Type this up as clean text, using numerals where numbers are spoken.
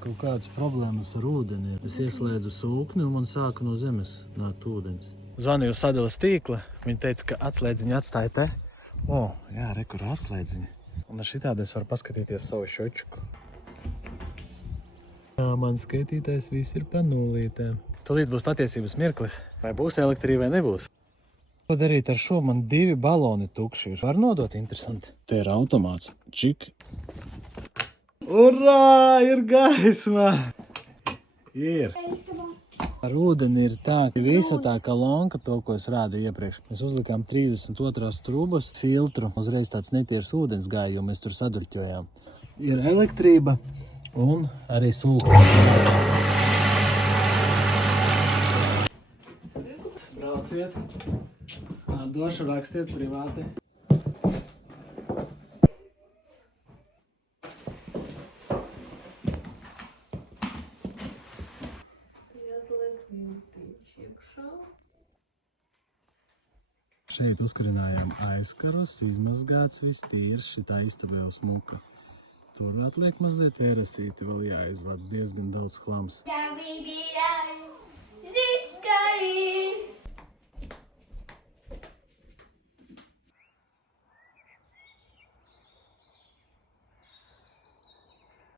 Kaut kādas problēmas ar ūdeni. Es ieslēdzu sūkni un man sāka no zemes nākt ūdens. Zvanīju sadalas tīkla. Viņi teica, ka atslēdziņu atstāja te. Jā, re, kur atslēdziņa. Un ar šitādi es varu paskatīties savu šočuku. Man skaitītājs viss ir pa nulītēm. Tūlīt būs patiesības mirklis. Vai būs elektrība vai nebūs? Ko darīt ar šo? Man 2 baloni tukši ir. Var nodot interesanti. Te ir automāts. Čik. Urā! Ir gaisma! Ir. Ar ūdeni ir tā, ka visa tā kalonka, to, ko es rādīju iepriekš. Mēs uzlikām 32. trubas filtru. Uzreiz tāds netīrs ūdens gāja, jo mēs tur sadurķojām. Ir elektrība un arī sūknis. Brauciet. Došu rakstiet privāti. Šeit uzkarinājām aizkarus, izmazgāts viss tīrs, šitā istaba jau smuka. Tur atliek mazliet ierasīti, vēl jāizvāc diezgan daudz klams. Prawie bieram, zyczka i